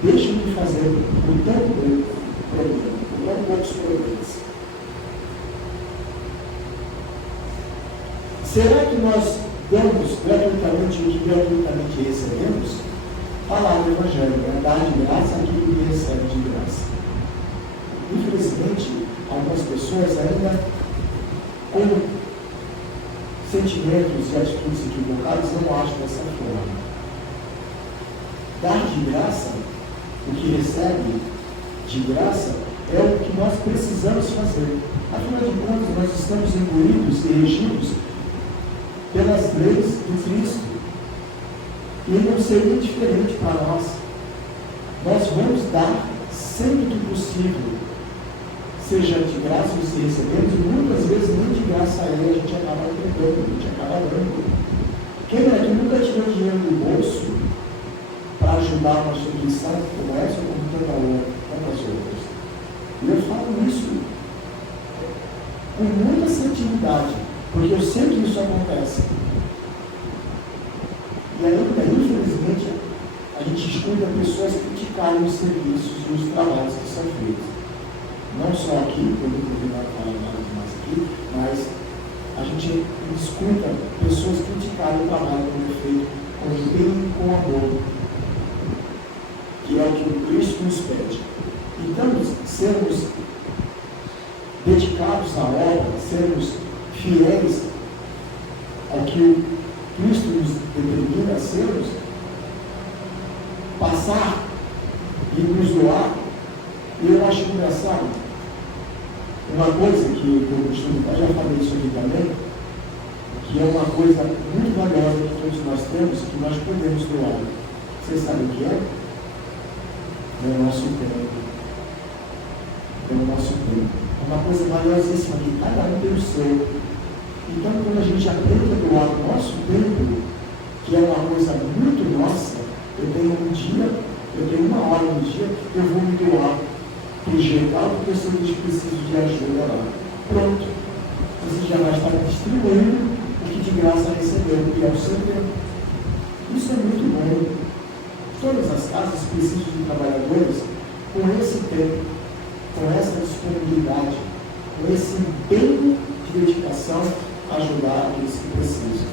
deixam de fazer por tão poucos problemas. Será que nós damos gratuitamente o que gratuitamente recebemos? Falar do Evangelho, né? Dar de graça aquilo que recebe de graça. Infelizmente, algumas pessoas ainda com sentimentos e atitudes equivocadas não acham dessa forma. Dar de graça o que recebe de graça é o que nós precisamos fazer. Afinal de contas, nós estamos imbuídos e regidos pelas leis de Cristo. E não seria diferente para nós. Nós vamos dar sempre que possível, seja de graça ou se recebemos, e muitas vezes nem de graça a ele a gente acaba entregando, a gente acaba dando. Quem é que nunca tirou dinheiro do bolso para ajudar uma instituição como essa ou como tantas outras? E eu falo isso com muita sensibilidade, porque eu sei que isso acontece. E ainda, infelizmente, a gente escuta pessoas criticarem os serviços e os trabalhos que são feitos. Não só aqui, eu não vou falar nada mais aqui, mas a gente escuta pessoas criticarem o trabalho que é feito com empenho e com amor, que é o que o Cristo nos pede. Então, sermos dedicados à obra, sermos fiéis ao que o Cristo nos determina a sermos, passar e nos doar. E eu acho engraçado, uma coisa que eu costumo, eu já falei isso aqui também, que é uma coisa muito valiosa que todos nós temos, que nós podemos doar. Vocês sabem o que é? É o nosso tempo. É o nosso tempo. É uma coisa valiosíssima que cada um tem o seu. Então, quando a gente aprende a doar o nosso tempo, que é uma coisa muito nossa, eu tenho um dia, eu tenho uma hora no dia, eu vou me doar para o geral, porque eu sei que preciso de ajuda lá. Pronto. Você já vai estar distribuindo o que de graça recebeu, que é o seu tempo. Isso é muito bom. Todas as casas precisam de trabalhadores com esse tempo, com essa disponibilidade, com esse empenho de dedicação a ajudar aqueles que precisam.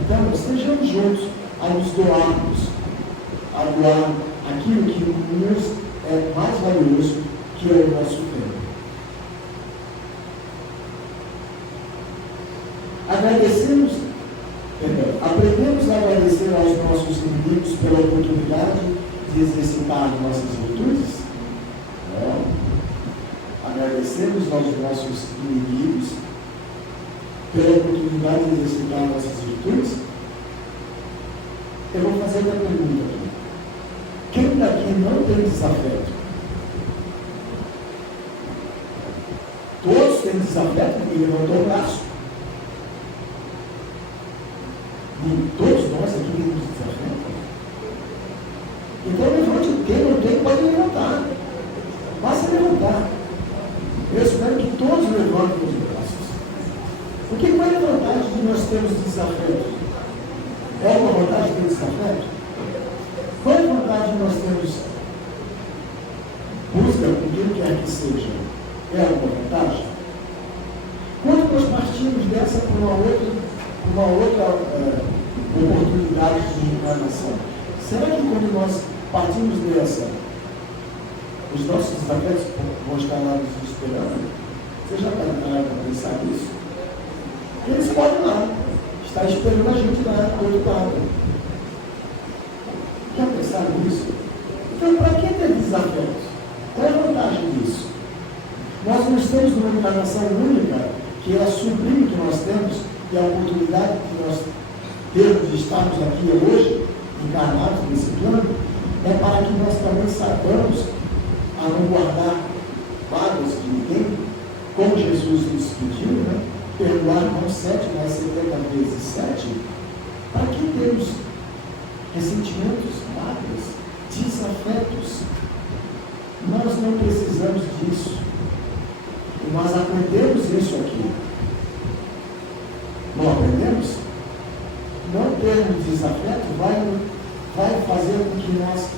Então, estejamos juntos a nos doarmos, a doar aquilo que nos é mais valioso, que é o nosso tempo. Aprendemos a agradecer aos nossos inimigos pela oportunidade de exercitar nossas virtudes? Não. Agradecemos aos nossos inimigos pela oportunidade de exercitar nossas virtudes? Eu vou fazer uma pergunta aqui. Quem daqui não tem desafeto? Todos têm desafeto? Ninguém levantou o braço. Todos nós aqui temos desafeto. Então levante. Quem não tem pode levantar. Basta levantar. Eu espero que todos levantem os braços. Porque qual é a vantagem de nós termos desafeto? É uma vantagem ter desafeto? Qual é a vantagem de nós termos busca por quem quer que seja? É alguma vantagem? Quando nós partimos dessa para uma outra oportunidade de encarnação, será que quando nós partimos dessa, os nossos desafetos vão estar lá nos esperando? Você já pararam para pensar nisso? Eles podem lá, estar esperando a gente lá do outro lado. Quer pensar nisso? Então, para que ter desafios? Qual é a vantagem disso? Nós não estamos numa encarnação única, que é a sublime que nós temos, e a oportunidade que nós temos de estarmos aqui hoje, encarnados nesse plano, é para que nós também saibamos a não guardar mágoas de ninguém, como Jesus nos pediu, né? Perdoar não 7, mas 70 vezes 7. Para que temos ressentimentos, mágoas, desafetos? Nós não precisamos disso. E nós aprendemos isso aqui. Não aprendemos? Não termos desafeto vai fazer com que nós,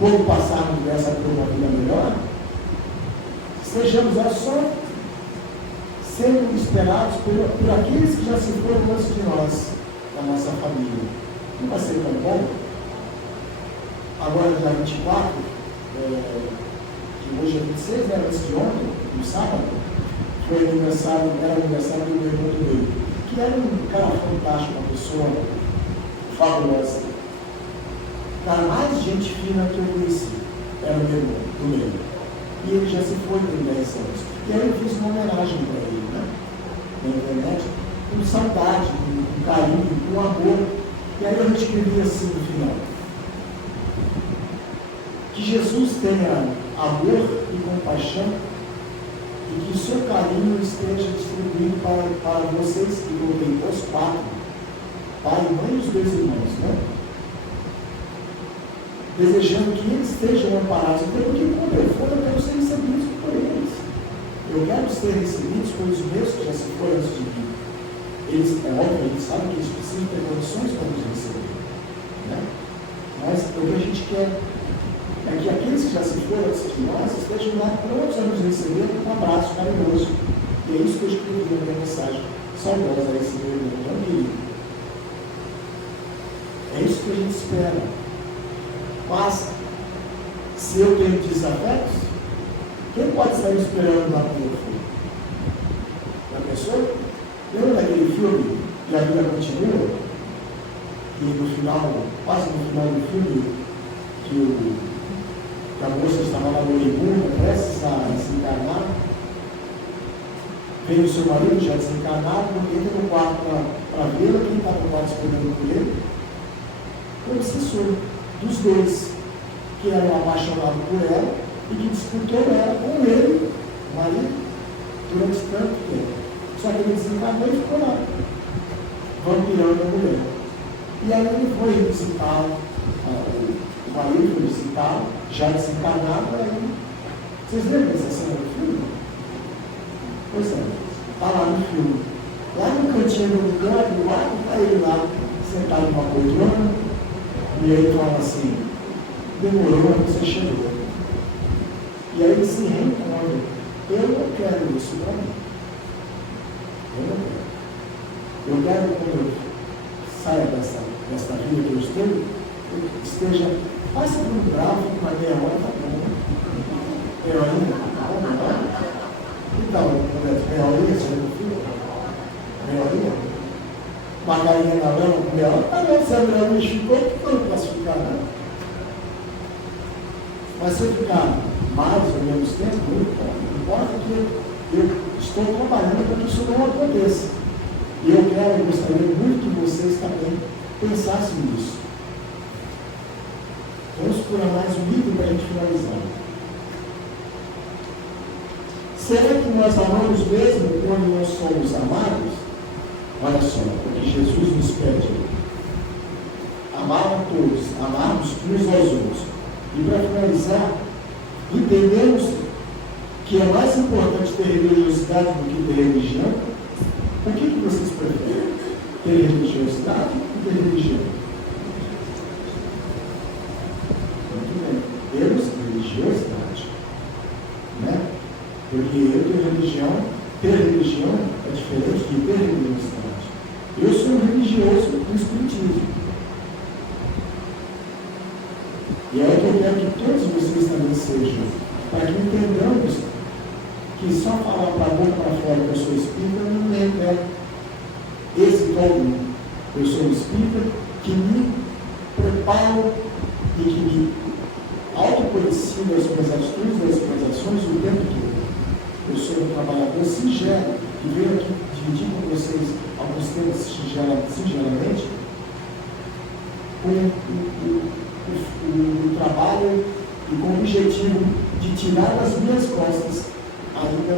quando passarmos dessa por uma vida melhor, sejamos só sendo esperados por aqueles que já se foram antes de nós, da nossa família. Não vai ser tão bom? Agora, dia 24, que hoje é 26, né? Antes de ontem, no sábado, foi aniversário, era aniversário do meu irmão do meio, que era um cara fantástico, uma pessoa fabulosa. Cara, mais gente fina que eu conheci era o meu irmão do meio. E ele já se foi com 10 anos. E aí eu fiz uma homenagem para ele, né? Na internet, com saudade, com carinho, com amor. E aí eu escrevi assim no final: que Jesus tenha amor e compaixão e que o seu carinho esteja distribuído para vocês que lutem os 4, pai, mãe e os 2 irmãos, né? Desejando que eles estejam amparados, até porque quando eu for, eu quero ser recebidos por eles. Eu quero ser recebidos pelos meus que já se foram antes de mim. Eles, é óbvio, eles sabem que eles precisam ter condições para nos receber, né? Mas o que a gente quer é que aqueles que já se foram antes de nós estejam lá prontos a nos receber com um abraço carinhoso. E é isso que eu escrevi na minha mensagem saudosa a esse meu irmão tão querido. É isso que a gente espera. Mas, se eu tenho desafetos, quem pode sair esperando lá para o filho? Já pensou? Lembra daquele filme que a vida continua? E no final, quase no final do filme, que a moça estava lá no Oribunda, prestes a desencarnar, vem o seu marido já desencarnado, entra no quarto para vê-la, quem está no quarto esperando por ele? O obsessor dos 2, que eram apaixonados por ela e que disputou ela com ele, o marido, durante tanto tempo. Só que ele desencarnou e ficou lá, vampirando a mulher. E aí ele foi visitar, o marido foi visitar, já desencarnado, aí. Vocês lembram dessa cena do filme? Pois é, está lá no filme. Lá no cantinho do lado, está ele lá, sentado numa poltrona. E aí ele fala assim: demorou, mas você chegou. E aí ele se reencontra. Eu não quero isso para mim. Eu não quero. Eu quero que quando eu saia desta vida que eu esteja, faça por um bravo, uma meia hora, tá bom. Meia horinha, tá bom, não é? Então, Roberto, meia horinha, você viu o filho? Meia horinha? Uma galinha na lama com ela, se a mulher me ficou, por que eu não posso ficar, né? Mas se eu ficar mais ou menos tempo, não importa que eu estou trabalhando para que isso não aconteça. E eu gostaria muito que vocês também pensassem nisso. Vamos procurar mais um livro para a gente finalizar. Será que nós amamos mesmo quando nós somos amados? Olha só, porque Jesus nos pede amar a todos, amarmos uns aos outros. E para finalizar, entendemos que é mais importante ter religiosidade do que ter religião. O que vocês preferem? Ter religiosidade ou ter religião? Muito bem, temos religiosidade, né? Porque eu tenho religião, ter religião é diferente de ter religiosidade. Eu sou um religioso do Espiritismo. E é o que eu quero que todos vocês também sejam, para que entendamos que só falar para a boca para fora que eu sou espírita não é esse todo. Eu sou espírita que me preparo e que me autopolicio das minhas atitudes, das minhas ações o tempo todo. Eu sou um trabalhador singelo que veio aqui dividir com vocês alguns temas singelamente com o trabalho e com o objetivo de tirar das minhas costas ainda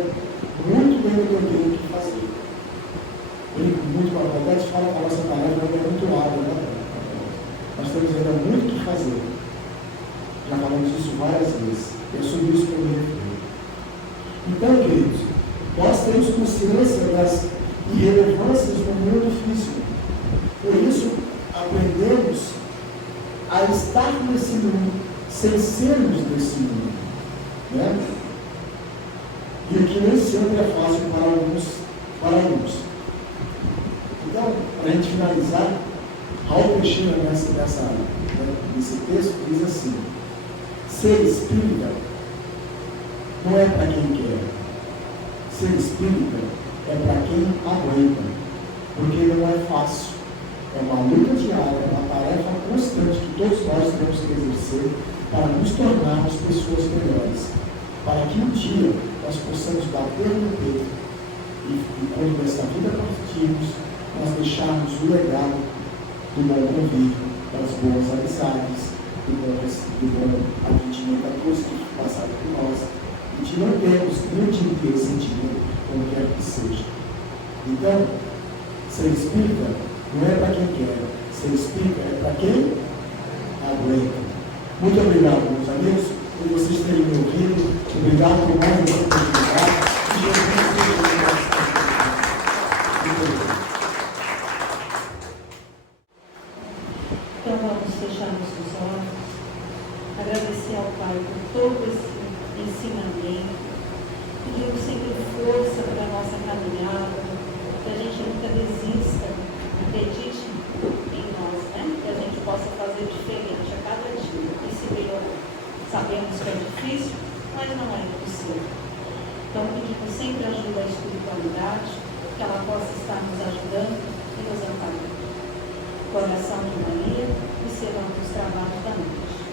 muito bem do que eu tenho que fazer. Muito com a verdade, fala que a nossa tarefa ainda é muito árdua, né? Nós temos ainda muito o que fazer. Já falamos disso várias vezes. É sobre isso que eu me refiro. Então, queridos, nós temos consciência das irrelevâncias do mundo físico. Por isso, aprendemos a estar nesse mundo, sem sermos desse mundo. Né? E o que nem sempre é fácil para alguns apostila nesse texto diz assim: ser espírita não é para quem quer. Ser espírita é para quem aguenta, porque não é fácil. É uma luta diária, é uma tarefa constante que todos nós temos que exercer para nos tornarmos pessoas melhores, para que um dia nós possamos bater no peito e quando desta vida partirmos, nós deixarmos o legado do bom convívio, das boas amizades, do bom atendimento a todos que passaram por nós, e de não termos nenhum tipo de ressentimento, como quer que seja. Então, ser espírita não é para quem quer, ser espírita é para quem aguenta. Muito obrigado, meus amigos, por vocês terem me ouvido. Obrigado por mais uma oportunidade. Que Jesus seja o nosso Deus. Então vamos fechar nossos olhos, agradecer ao Pai por todo esse ensinamento, pedir sempre força para a nossa caminhada, que a gente nunca desista, acredite em nós, né? Que a gente possa fazer diferente a cada dia e se melhorar. Sabemos que é difícil, mas não é impossível. Então pedimos sempre ajuda à espiritualidade, que ela possa estar nos ajudando e nos amparando. Coração de Maria, encerrando os trabalhos da noite.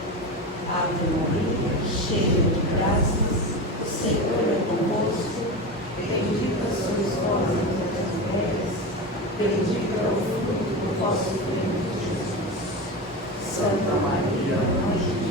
Ave Maria, cheia de graças, o Senhor é convosco, bendita sois vós entre as mulheres, bendito é o fruto do vosso ventre, Jesus. Santa Maria, Mãe de